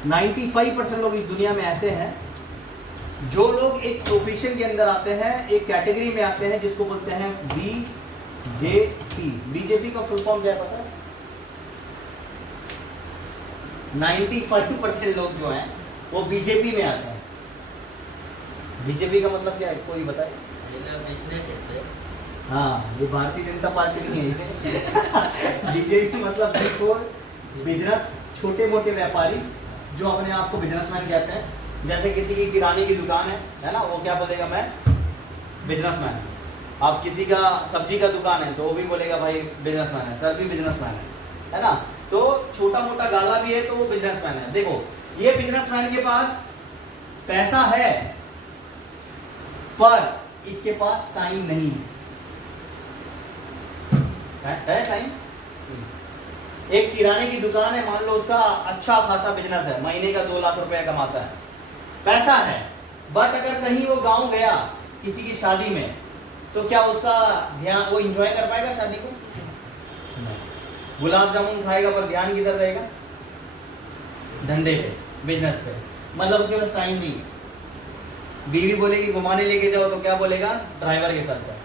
95% लोग इस दुनिया में ऐसे हैं जो लोग एक प्रोफेशन के अंदर आते हैं, एक कैटेगरी में आते हैं जिसको बोलते हैं बीजेपी। बीजेपी का फुल फॉर्म क्या है पता है? 95% लोग जो हैं वो बीजेपी में आते हैं। बीजेपी का मतलब क्या है, कोई बताए? हाँ, ये भारतीय जनता पार्टी नहीं है। बीजेपी मतलब बिफोर बिजनेस, छोटे मोटे व्यापारी जो अपने आप को बिजनेसमैन कहते हैं। जैसे किसी की किराने की दुकान है ना, वो क्या बोलेगा, मैं बिजनेसमैन। अब किसी का सब्जी का दुकान है तो वो भी बोलेगा भाई बिजनेसमैन है, सर भी बिजनेसमैन है ना। तो छोटा मोटा गाला भी है तो वो बिजनेसमैन है। देखो, ये बिजनेसमैन के पास पैसा है पर इसके पास टाइम नहीं है टाइम। एक किराने की दुकान है, मान लो उसका अच्छा खासा बिजनेस है, महीने का 2 लाख रुपया कमाता है, पैसा है, बट अगर कहीं वो गांव गया किसी की शादी में तो क्या उसका ध्यान, वो एंजॉय कर पाएगा शादी को? गुलाब जामुन खाएगा पर ध्यान किधर रहेगा? धंधे पे, बिजनेस पे। मतलब उसके पास टाइम नहीं। बीवी बोलेगी घुमाने लेके जाओ तो क्या बोलेगा? ड्राइवर के साथ जाओ,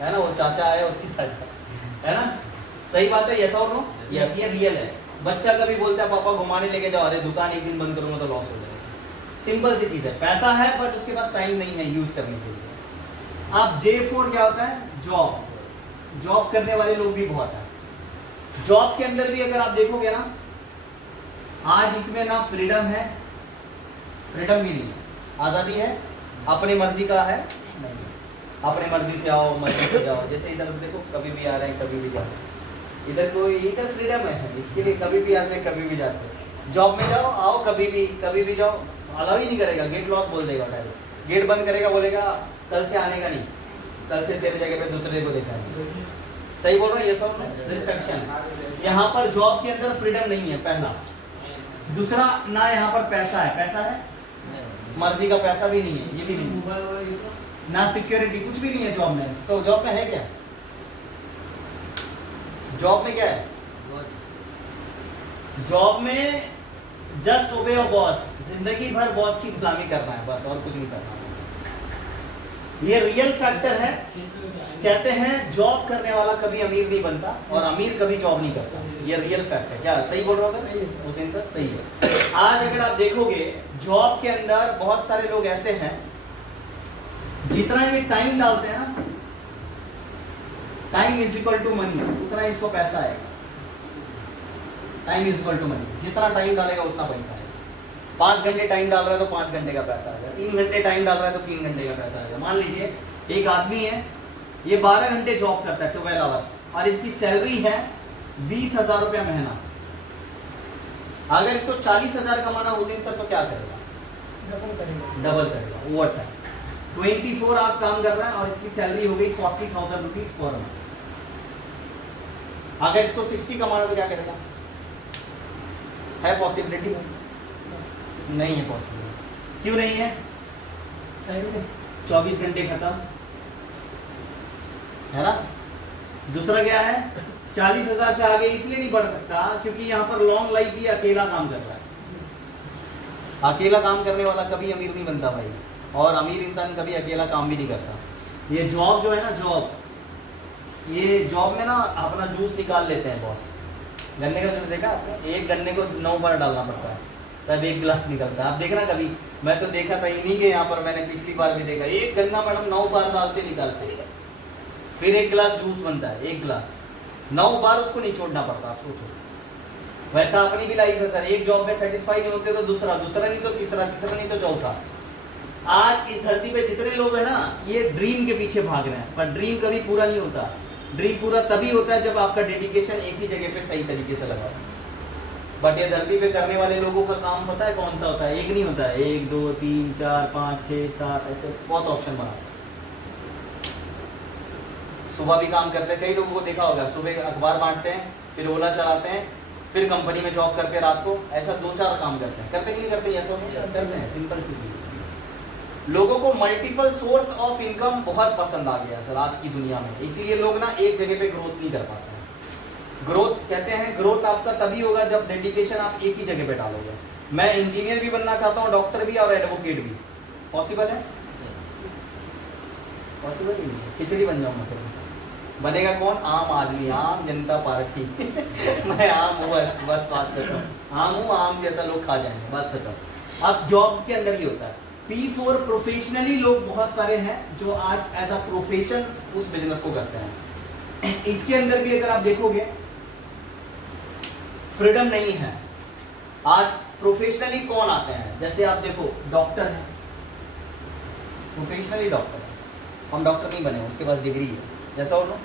है ना, वो चाचा आया उसके साथ जाओ, है ना। सही बात है, यस और नो? यस, ये रियल है। बच्चा कभी बोलता है पापा घुमाने लेके जाओ, अरे दुकान एक दिन बंद करूंगा तो लॉस हो जाएगा। सिंपल सी चीज है, पैसा है बट उसके पास टाइम नहीं है यूज करने के लिए। अब J4 क्या होता है? जॉब। जॉब करने वाले लोग भी बहुत हैं। जॉब के अंदर भी अगर आप देखोगे ना, आज इसमें ना फ्रीडम है, फ्रीडम भी नहीं है, आजादी है, अपनी मर्जी का है नहीं, अपनी मर्जी से आओ, मर्जी से जाओ। जैसे इधर देखो, कभी भी आ रहे हैं, कभी भी जा रहे हैं, इधर कोई, इधर फ्रीडम है, इसके लिए कभी भी आते हैं, कभी भी जाते हैं। जॉब में जाओ, आओ, कभी भी जाओ, अलाउ ही नहीं करेगा, गेट लॉक बोल देगा डायरेक्ट, गेट बंद करेगा, बोलेगा कल से आने का नहीं, कल से तेरे जगह पे दूसरे को देखा नहीं। सही बोल रहा है, ये सब रिस्ट्रिक्शन। यहाँ पर जॉब के अंदर फ्रीडम नहीं है, पहला। दूसरा, ना यहाँ पर पैसा है, पैसा है, मर्जी का पैसा भी नहीं है, ये भी नहीं, ना सिक्योरिटी, कुछ भी नहीं है जॉब में। तो जॉब में है क्या? जॉब में क्या है? जॉब में जस्ट ओबे योर बॉस, जिंदगी भर बॉस की गुलामी करना है, बस, और कुछ नहीं करना। ये रियल फैक्टर है। कहते हैं जॉब करने वाला कभी अमीर नहीं बनता और अमीर कभी जॉब नहीं करता। ये रियल फैक्ट है। क्या सही बोल रहा हूँ सर? हुसैन सर सही है। आज अगर आप देखोगे जॉब के अंदर बहुत सारे लोग ऐसे हैं, जितना ये टाइम डालते हैं ना, time is equal to money, उतना इसको पैसा आएगा। Time is equal to money, जितना टाइम डालेगा उतना पैसा आएगा। 5 घंटे टाइम डाल रहा है तो 5 घंटे का पैसा आएगा, 3 घंटे टाइम डाल रहा है तो 3 घंटे का पैसा आएगा। मान लीजिए एक आदमी है, ये 12 घंटे जॉब करता है, 12 आवर्स, और इसकी सैलरी है 20,000 रुपया महीना। अगर इसको 40,000 कमाना हुसैन सर तो क्या करेगा? डबल करेगा, ओवर टाइम। 24 आवर्स काम कर रहा है और इसकी सैलरी हो गई 40,000 रुपीज पर मंथ। अगर इसको 60 कमाना तो क्या करेगा? है पॉसिबिलिटी? नहीं है पॉसिबिलिटी। क्यों नहीं है? 24 घंटे खत्म, है ना। दूसरा क्या है? 40,000 से आगे इसलिए नहीं बढ़ सकता क्योंकि यहाँ पर लॉन्ग लाइफ ही अकेला काम कर रहा है। अकेला काम करने वाला कभी अमीर नहीं बनता भाई, और अमीर इंसान कभी अकेला काम भी नहीं करता। ये जॉब जो है ना, जॉब, ये जॉब में ना अपना जूस निकाल लेते हैं बॉस। गन्ने का जूस देखा आपने? एक गन्ने को 9 बार डालना पड़ता है तब 1 गिलास निकलता है। आप देखना कभी, मैं तो देखा था इन्हीं के यहाँ पर, मैंने पिछली बार भी देखा, एक गन्ना मैडम 9 बार डालते निकालते, फिर 1 गिलास जूस बनता है। 1 गिलास 9 बार उसको नहीं छोड़ना पड़ता। आप सोचो, वैसा अपनी भी लाइफ है सर। एक जॉब में सेटिस्फाई नहीं होते तो दूसरा, दूसरा नहीं तो तीसरा, तीसरा नहीं तो चौथा। आज इस धरती पे जितने लोग हैं ना, ये ड्रीम के पीछे भाग रहे हैं, पर ड्रीम कभी पूरा नहीं होता। ड्रीम पूरा तभी होता है जब आपका डेडिकेशन एक ही जगह पे सही तरीके से लगा। बट ये धरती पे करने वाले लोगों का काम पता है कौन सा होता है? एक नहीं होता है, 1 2 3 4 5 6 7, ऐसे बहुत ऑप्शन बना। सुबह भी काम करते हैं, कई लोगों को देखा होगा, सुबह अखबार बांटते हैं, फिर ओला चलाते हैं, फिर कंपनी में जॉब करते हैं, रात को ऐसा 2-4 काम करते हैं। करते कि नहीं करते? ऐसा करते हैं। सिंपल सी चीज। लोगों को मल्टीपल सोर्स ऑफ इनकम बहुत पसंद आ गया सर आज की दुनिया में, इसीलिए लोग ना एक जगह पे ग्रोथ नहीं कर पाते हैं। ग्रोथ कहते हैं, ग्रोथ आपका तभी होगा जब डेडिकेशन आप एक ही जगह पे डालोगे। मैं इंजीनियर भी बनना चाहता हूँ, डॉक्टर भी और एडवोकेट भी। पॉसिबल है? पॉसिबल ही नहीं। खिचड़ी बन जाऊंगा फिर। बनेगा कौन? आम आदमी, आम जनता पार्टी। मैं आम हूँ, बस बस बात खत्म। आम हूँ, आम जैसा लोग खा जाएंगे, बात खत्म। अब जॉब के अंदर ही होता है। P4 प्रोफेशनली लोग बहुत सारे हैं जो आज एज अ प्रोफेशन उस बिजनेस को करते हैं। इसके अंदर भी अगर आप देखोगे फ्रीडम नहीं है। आज प्रोफेशनली कौन आते हैं? जैसे आप देखो डॉक्टर है, प्रोफेशनली डॉक्टर है, हम डॉक्टर नहीं बने, उसके पास डिग्री है, जैसा हो ना।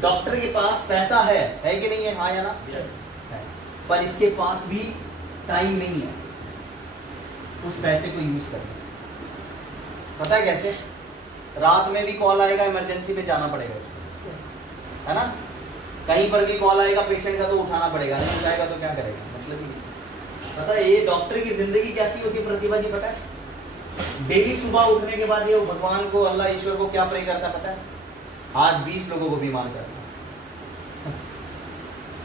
डॉक्टर के पास पैसा है कि नहीं है? हाँ या ना? है। पर इसके पास भी टाइम नहीं है उस पैसे को यूज करने। पता है कैसे? रात में भी कॉल आएगा, इमरजेंसी में जाना पड़ेगा उसको, है ना? कहीं पर भी कॉल आएगा पेशेंट का तो उठाना पड़ेगा, नहीं उठाएगा तो क्या करेगा? मतलब ही नहीं। पता है ये डॉक्टर की जिंदगी कैसी होती है प्रतिभा जी? पता है डेली सुबह उठने के बाद ये भगवान को, अल्लाह ईश्वर को क्या प्रे करता है पता है? आज 20 लोगों को बीमार करना,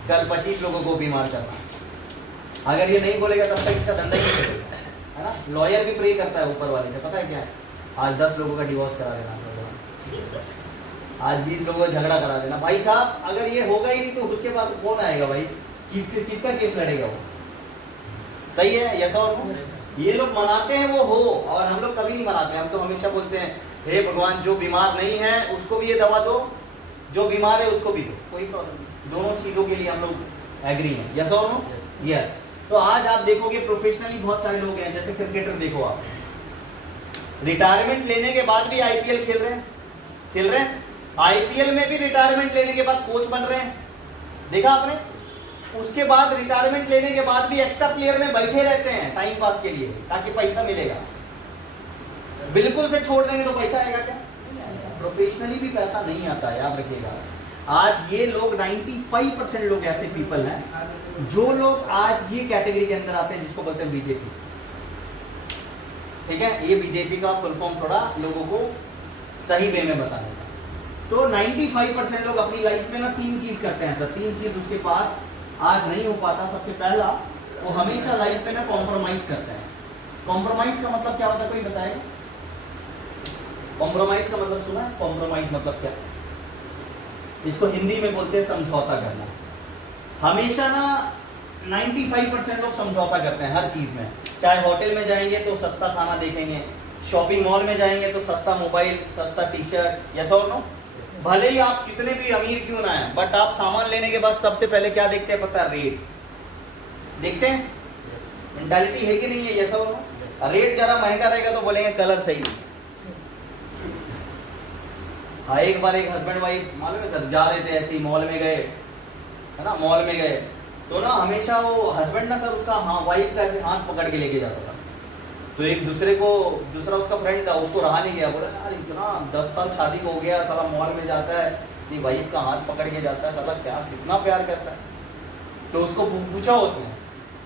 कल 25 लोगों को बीमार करना। अगर ये नहीं बोलेगा तब तक इसका धंधा ही नहीं चलेगा, है ना? लॉयर भी प्रे करता है ऊपर वाले से, पता है क्या है? आज 10 लोगों का डिवोर्स करा देना, आज 20 लोगों का झगड़ा करा देना। भाई साहब अगर ये होगा ही नहीं तो उसके पास कौन आएगा भाई? किसका केस लड़ेगा वो? सही है? यस और नो? ये लोग मनाते हैं वो हो, और हम लोग कभी नहीं मनाते। हम तो हमेशा बोलते हैं हे भगवान जो बीमार नहीं है उसको भी ये दवा दो, जो बीमार है उसको भी दो, कोई प्रॉब्लम नहीं। दोनों चीजों के लिए हम लोग एग्री हैं। यस और नो? यस। तो आज आप देखोगे प्रोफेशनली बहुत सारे लोग हैं, जैसे क्रिकेटर देखो आप, रिटायरमेंट लेने के बाद भी आईपीएल खेल रहे हैं। आईपीएल में भी रिटायरमेंट लेने के बाद कोच बन रहे हैं, देखा आपने? उसके बाद रिटायरमेंट लेने के बाद भी एक्स्ट्रा प्लेयर में बैठे रहते हैं टाइम पास के लिए, ताकि पैसा मिलेगा। बिल्कुल से छोड़ देंगे तो पैसा आएगा क्या? प्रोफेशनली भी पैसा नहीं आता, याद रखिएगा। आज ये लोग 95% लोग ऐसे पीपल हैं जो लोग आज ये कैटेगरी के अंदर आते हैं जिसको बोलते हैं बीजेपी। ठीक है, ये बीजेपी का फुल फॉर्म थोड़ा लोगों को सही वे में बताने का। तो 95% लोग अपनी लाइफ में ना 3 चीज करते हैं सर, 3 चीज उसके पास आज नहीं हो पाता। सबसे पहला, वो हमेशा लाइफ में ना कॉम्प्रोमाइज करते हैं। कॉम्प्रोमाइज का मतलब क्या होता है, कोई बताएगा? कॉम्प्रोमाइज का मतलब सुना है? कॉम्प्रोमाइज मतलब क्या? इसको हिंदी में बोलते हैं समझौता करना। हमेशा ना 95% लोग समझौता करते हैं हर चीज में। चाहे होटल में जाएंगे तो सस्ता खाना देखेंगे, शॉपिंग मॉल में जाएंगे तो सस्ता मोबाइल, सस्ता टी शर्ट। यस और नो? भले ही आप कितने भी अमीर क्यों ना है, बट आप सामान लेने के बाद सबसे पहले क्या देखते हैं पता है? रेट देखते हैं। मेंटालिटी है कि नहीं है? यस और नो? रेट जरा महंगा रहेगा तो बोलेंगे कलर सही नहीं। हाँ, एक बार एक हस्बैंड वाइफ मालूम है सर, जा रहे थे ऐसे ही मॉल में गए, है ना? मॉल में गए तो ना हमेशा वो हस्बैंड ना सर उसका वाइफ का ऐसे हाथ पकड़ के लेके जाता था। तो एक दूसरा उसका फ्रेंड था, उसको रहा नहीं गया, बोला यार इतना 10 साल शादी को हो गया, साला मॉल में जाता है, ये वाइफ का हाथ पकड़ के जाता है, साला क्या कितना प्यार करता है। तो उसको पूछा उसने,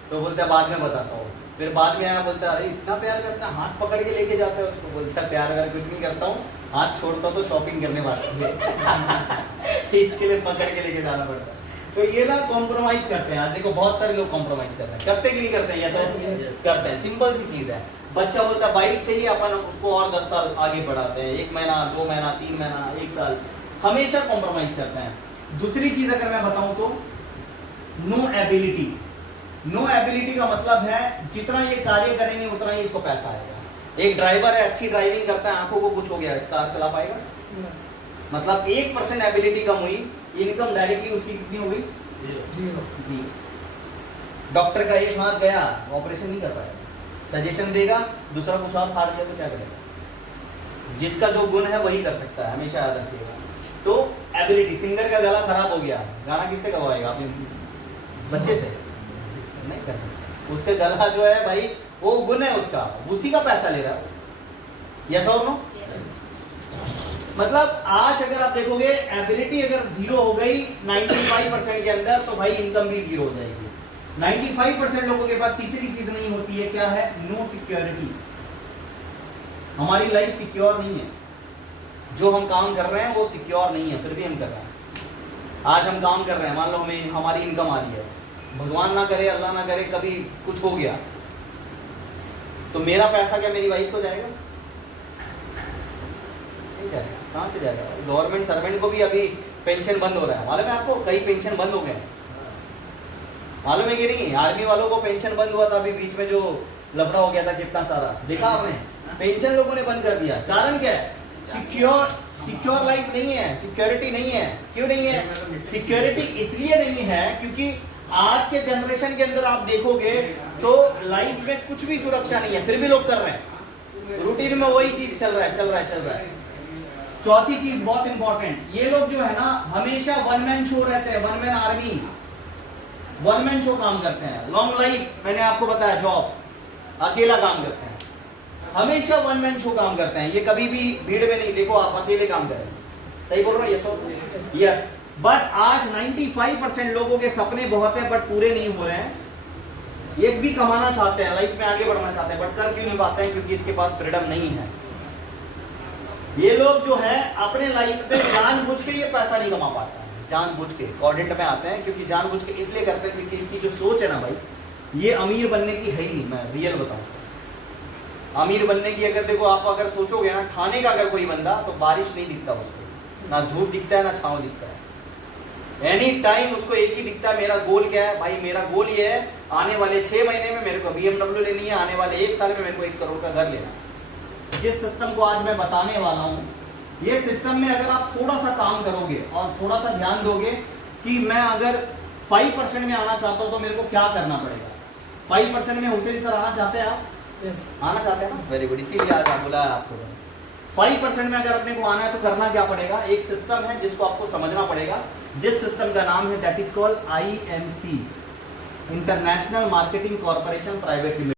तो बोलता है बाद में बताता हूँ। फिर बाद में आया, बोलता है अरे इतना प्यार करता है, हाथ पकड़ के लेके जाता है उसको। बोलता है प्यार व्यार कुछ नहीं करता हूँ, हाथ छोड़ता तो शॉपिंग करने वाली है। इसके लिए पकड़ के लेके जाना पड़ता है। तो ये ना कॉम्प्रोमाइज करते हैं। आज देखो बहुत सारे लोग कॉम्प्रोमाइज करते हैं, करते कि नहीं करते हैं? ये तो करते हैं। सिंपल सी चीज है, बच्चा बोलता है बाइक चाहिए, अपन उसको और 10 साल आगे बढ़ाते हैं, 1 महीना 2 महीना 3 महीना 1 साल, हमेशा कॉम्प्रोमाइज करते हैं। दूसरी चीज अगर मैं बताऊं तो नो एबिलिटी। नो एबिलिटी का मतलब है जितना ये कार्य करेंगे उतना ही इसको पैसा आएगा। एक ड्राइवर है, अच्छी ड्राइविंग करता है, आंखों को कुछ हो गया, कार चला पाएगा? मतलब 1% एबिलिटी कम हुई, इनकम डायरेक्टली उसकी कितनी हो गई? 0। डॉक्टर का एक हाथ गया, ऑपरेशन नहीं कर पाएगा, सजेशन देगा, दूसरा कुछ और फाड़ दिया तो क्या करेगा? जिसका जो गुण है वही कर सकता है, हमेशा याद रखिएगा। तो एबिलिटी, सिंगर का गला खराब हो गया, गाना किससे गवाएगा? अपने बच्चे से नहीं कर सकते। उसका गला जो है भाई वो गुण है उसका, उसी का पैसा ले रहा है। यस और नो? मतलब आज अगर आप देखोगे एबिलिटी अगर 0 हो गई 95% के अंदर, तो भाई इनकम भी 0 हो जाएगी। 95% लोगों के पास तीसरी चीज नहीं होती है, क्या है? No security. हमारी लाइफ सिक्योर नहीं है, जो हम काम कर रहे हैं वो सिक्योर नहीं है, फिर भी हम कर रहे हैं। आज हम काम कर रहे हैं, मान लो हमें हमारी इनकम आ रही है, भगवान ना करे, अल्लाह ना करे, कभी कुछ हो गया तो मेरा पैसा क्या मेरी वाइफ को जाएगा? नहीं जाएगा। कहाँ से जाएगा? गवर्नमेंट सर्वेंट को भी अभी पेंशन बंद हो रहा है, मालूम है आपको? कई पेंशन बंद हो गए, मालूम है कि नहीं? आर्मी वालों को पेंशन बंद हुआ था अभी बीच में, जो लफड़ा हो गया था कितना सारा, देखा आपने? पेंशन लोगों ने बंद कर दिया। कारण क्या है? सिक्योर लाइफ नहीं है, सिक्योरिटी नहीं है। क्यों नहीं है? सिक्योरिटी इसलिए नहीं है क्योंकि आज के जनरेशन के अंदर आप देखोगे तो लाइफ में कुछ भी सुरक्षा नहीं है, फिर भी लोग कर रहे हैं, रूटीन में वही चीज चल रहा है। चौथी चीज बहुत इंपॉर्टेंट, ये लोग जो है ना हमेशा वन मैन शो रहते हैं, one man army, one man show काम करते हैं। लॉन्ग लाइफ, मैंने आपको बताया, जॉब, अकेला काम करते हैं, हमेशा वन मैन शो काम करते हैं। ये कभी भी भीड़ में नहीं, देखो आप अकेले काम करें। सही बोल रहा हूँ? यस। बट आज 95% लोगों के सपने बहुत हैं बट पूरे नहीं हो रहे हैं। एक भी कमाना चाहते हैं, लाइफ में आगे बढ़ना चाहते हैं, बट कर क्यों नहीं पाते हैं? क्योंकि इसके पास फ्रीडम नहीं है। ये लोग जो है अपने लाइफ में जानबूझ के ये पैसा नहीं कमा पाते हैं, जानबूझ के कॉर्डेंट में आते हैं, क्योंकि जानबूझ के इसलिए करते हैं क्योंकि इसकी जो सोच है ना भाई, ये अमीर बनने की है ही नहीं। मैं रियल बताऊं, अमीर बनने की अगर देखो आप अगर सोचोगे ना, ठाणे का अगर कोई बंदा, तो बारिश नहीं दिखता उसको, ना धूप दिखता है ना छांव दिखता है, एनी टाइम उसको एक ही दिखता है, मेरा गोल क्या है भाई? मेरा गोल ये है, आने वाले 6 महीने में मेरे को BMW लेनी है, आने वाले 1 साल में मेरे को 1 करोड़ का घर लेना है। जिस सिस्टम को आज मैं बताने वाला हूँ, ये सिस्टम में अगर आप थोड़ा सा काम करोगे और थोड़ा सा ध्यान दोगे कि मैं अगर 5% में आना चाहता हूँ तो मेरे को क्या करना पड़ेगा। 5% में हुसैन सर आना चाहते हैं आप? Yes. आना चाहते हैं ना? वेरी गुड, इसीलिए आज आप बुलाया आपको। 5% में अगर अपने को आना है तो करना क्या पड़ेगा? एक सिस्टम है जिसको आपको समझना पड़ेगा, जिस सिस्टम का नाम है that is called IMC, international marketing corporation private limited.